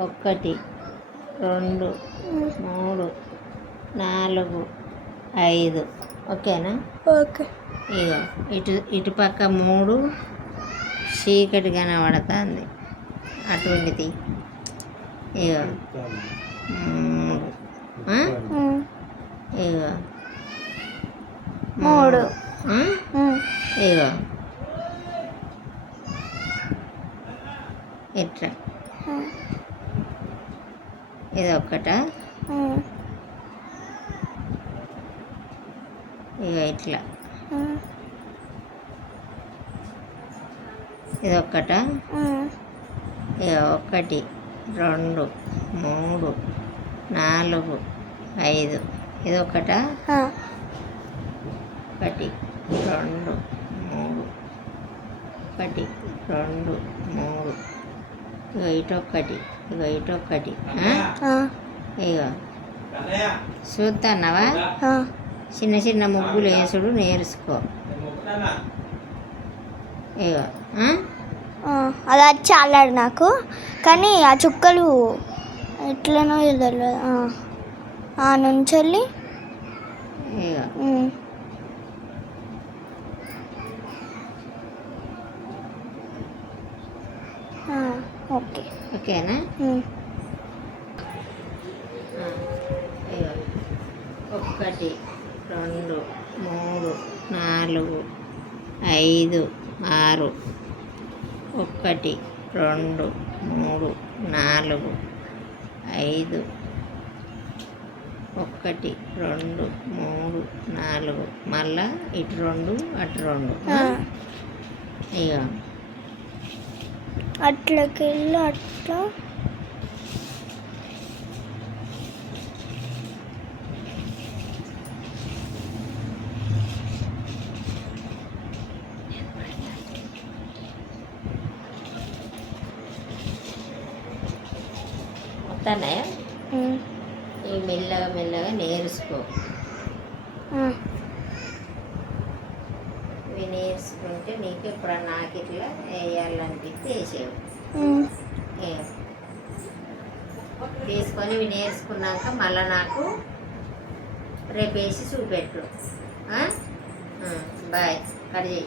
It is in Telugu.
1 2 3 4 5 ఓకేనా? ఓకే. ఇగో ఇటుపక్క 3 చీకటి కనబడుతుంది, అటువంటిది. ఇగో 3 ఇగో 3 ఇగో ఇట్లా. ఇది ఒక్కటా? ఇక ఇట్లా. ఇది ఒక్కటా? ఇక 1 2 3 4 5 ఇది ఒక్కటా? 1 2 3 1 2 3 ఇగో ఇటొక్కటి, ఇగో ఇటొక్కటి. ఇగో చూస్తున్నావా? చిన్న చిన్న ముగ్గులు వేసుడు నేర్చుకో. ఇగో అది వచ్చి అల్లాడు నాకు, కానీ ఆ చుక్కలు ఎట్లనో తెలియదు. ఆ నుంచి వెళ్ళి ఇగో ఓకే. ఓకేనా? ఇగో 1 2 3 4 5 6 1 2 3 4 5 1 2 3 4 మళ్ళా ఇటు 2 అటు 2. ఇక అట్లకి వెళ్ళి అట్లా వస్తానే. ఈ మెల్లగా మెల్లగా నేర్చుకో. ఇవి నేర్చుకుంటే నీకు ఎప్పుడన్నా నాకు ఇట్లా వేయాలనిపిస్తే వేసేవు. తీసుకొని ఇవి నేర్చుకున్నాక మళ్ళీ నాకు రేపు వేసి చూపెట్టు. బాయ్. కట్ చేయి.